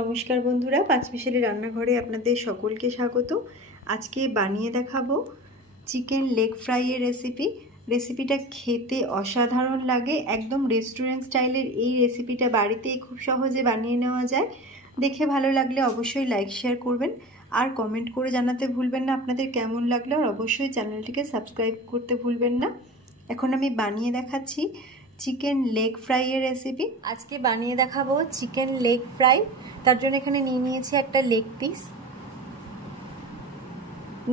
নমস্কার বন্ধুরা, পাঁচমিশালি রান্নাঘরে আপনাদের সকলকে স্বাগত। আজকে বানিয়ে দেখাবো চিকেন লেগ ফ্রাইয়ের রেসিপিটা খেতে অসাধারণ লাগে। একদম রেস্টুরেন্ট স্টাইলের এই রেসিপিটা বাড়িতেই খুব সহজে বানিয়ে নেওয়া যায়। দেখে ভালো লাগলে অবশ্যই লাইক শেয়ার করবেন আর কমেন্ট করে জানাতে ভুলবেন না আপনাদের কেমন লাগলো, আর অবশ্যই চ্যানেলটিকে সাবস্ক্রাইব করতে ভুলবেন না। এখন আমি বানিয়ে দেখাচ্ছি চিকেন লেগ ফ্রাইয়ের রেসিপি। আজকে বানিয়ে দেখাবো চিকেন লেগ ফ্রাই। তার জন্য এখানে নিয়েছি একটা লেগ পিস,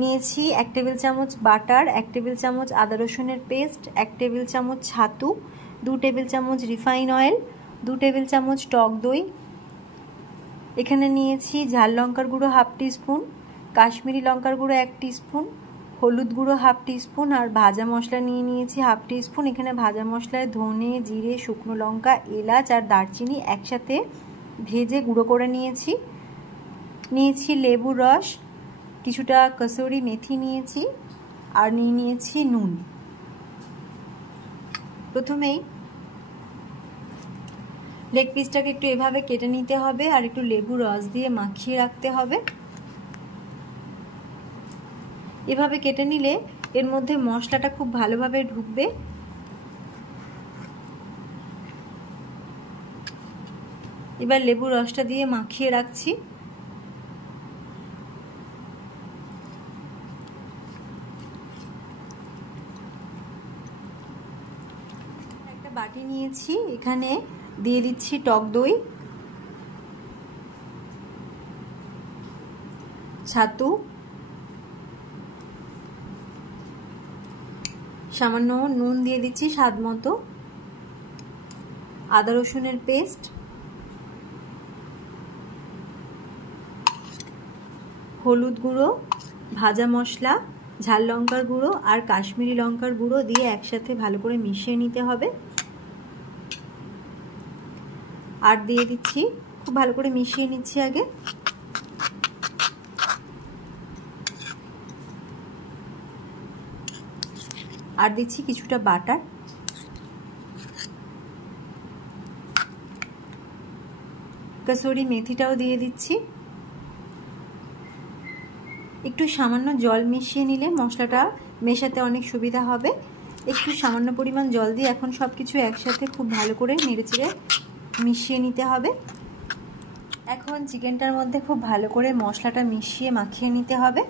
নিয়েছি 1 টেবিল চামচ বাটার, 1 টেবিল চামচ আদা রসুনের পেস্ট, 1 টেবিল চামচ ছাতু, 2 টেবিল চামচ রিফাইন অয়েল, 2 টেবিল চামচ টক দই। এখানে নিয়েছি ঝাল লঙ্কার গুঁড়ো 1/2 টিস্পুন, কাশ্মীরি লঙ্কার গুঁড়ো 1 টিস্পুন, হলুদ গুঁড়ো 1/2 টিস্পুন, আর ভাজা মশলা নিয়েছি 1/2 টিস্পুন। এখানে ভাজা মশলায় ধনে, জিরে, শুকনো লঙ্কা, এলাচ আর দারচিনি একসাথে ভেজে গুঁড়ো করে নিয়েছি লেবুর রস, কিছুটা কসুরি মেথি নিয়েছি, আর নিয়েছি নুন। প্রথমেই লেগ পিসটাকে একটু এভাবে কেটে নিতে হবে আর একটু লেবু রস দিয়ে মাখিয়ে রাখতে হবে। এভাবে কেটে নিলে এর মধ্যে মশলাটা খুব ভালোভাবে ঢুকবে। এবার লেবু রসটা দিয়ে মাখিয়ে রাখছি। একটা বাটি নিয়েছি, এখানে দিয়ে দিচ্ছি টক দই, ছাতু, সামান্য নুন দিয়ে দিচ্ছি স্বাদ মতো, আদা রসুনের পেস্ট, হলুদ গুঁড়ো, ভাজা মশলা, ঝাল লঙ্কার গুঁড়ো আর কাশ্মীরি লঙ্কার গুঁড়ো দিয়ে একসাথে ভালো করে মিশিয়ে নিতে হবে। আর দিয়ে দিচ্ছি, খুব ভালো করে মিশিয়ে নিচ্ছি আগে। আর দিচ্ছি কিছুটা বাটার, কসুরি মেথিটাও দিয়ে দিচ্ছি। একটু সামান্য জল মিশিয়ে নিলে মশলাটা মেশাতে অনেক সুবিধা হবে। একটু সামান্য পরিমাণ জল দিয়ে এখন সব কিছু একসাথে খুব ভালো করে নেড়েচেড়ে মিশিয়ে নিতে হবে। এখন চিকেনটার মধ্যে খুব ভালো করে মশলাটা মিশিয়ে মাখিয়ে নিতে হবে।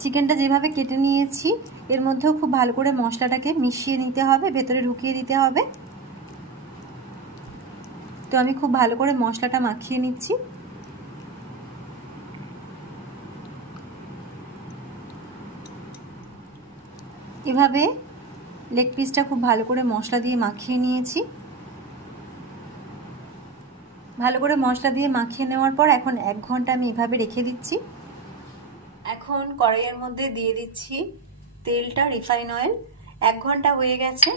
চিকেনটা যেভাবে কেটে নিয়েছি এর মধ্যেও খুব ভালো করে মশলাটাকে মিশিয়ে নিতে হবে, ভেতরে ঢুকিয়ে দিতে হবে। তো আমি খুব ভালো করে মশলাটা মাখিয়ে নিচ্ছি। এভাবে লেগ পিসটা খুব ভালো করে মশলা দিয়ে মাখিয়ে নিয়েছি। ভালো করে মশলা দিয়ে মাখিয়ে নেওয়ার পর এখন 1 ঘন্টা আমি এভাবে রেখে দিচ্ছি। এখন কড়াইয়ের মধ্যে দিয়ে দিচ্ছি তেলটা, রিফাইন অয়েল। 1 ঘন্টা হয়ে গেছে।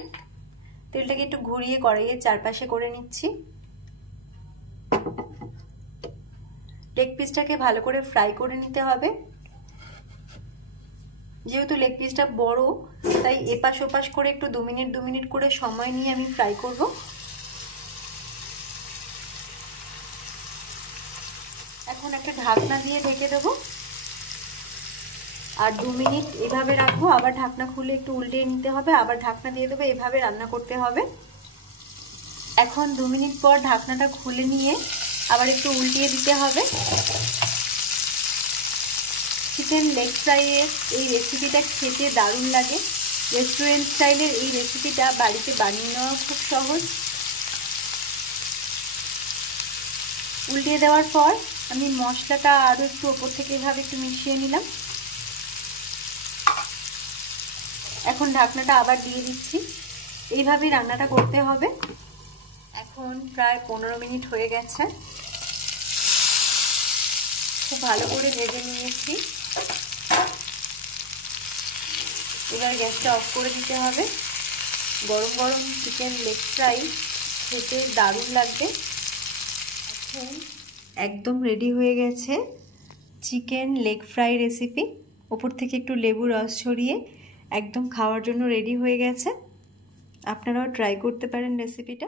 তেলটাকে একটু ঘুরিয়ে কড়াইয়ের চারপাশে করে নিচ্ছি। লেগ পিসটাকে ভালো করে ফ্রাই করে নিতে হবে। যেহেতু লেগ পিসটা বড় তাই এপাশ ওপাশ করে একটু 2 মিনিট করে সময় নিয়ে আমি ফ্রাই করব। এখন একটা ঢাকনা দিয়ে ঢেকে দেবো আর 2 মিনিট এভাবে রাখবো। আবার ঢাকনা খুলে একটু উল্টিয়ে নিতে হবে, আবার ঢাকনা দিয়ে দেবো। এভাবে রান্না করতে হবে। এখন 2 মিনিট পর ঢাকনাটা খুলে নিয়ে আবার একটু উল্টিয়ে দিতে হবে। চিকেন লেগ ফ্রাইয়ের এই রেসিপিটা খেতে দারুণ লাগে। রেস্টুরেন্ট স্টাইলের এই রেসিপিটা বাড়িতে বানিয়ে নেওয়া খুব সহজ। উল্টিয়ে দেওয়ার পর আমি মশলাটা আরও একটু ওপর থেকে এভাবে একটু মিশিয়ে নিলাম। এখন ঢাকনাটা আবার দিয়ে দিচ্ছি। এইভাবেই রান্নাটা করতে হবে। এখন প্রায় 15 মিনিট হয়ে গেছে। খুব ভালো করে ভেজে নিয়েছি। এবার গ্যাসটা অফ করে দিতে হবে। গরম গরম চিকেন লেগ ফ্রাই খেতে দারুণ লাগবে। এখন একদম রেডি হয়ে গেছে চিকেন লেগ ফ্রাই রেসিপি। ওপর থেকে একটু লেবু রস ছড়িয়ে একদম খাওয়ার জন্য রেডি হয়ে গেছে। আপনারাও ট্রাই করতে পারেন রেসিপিটা।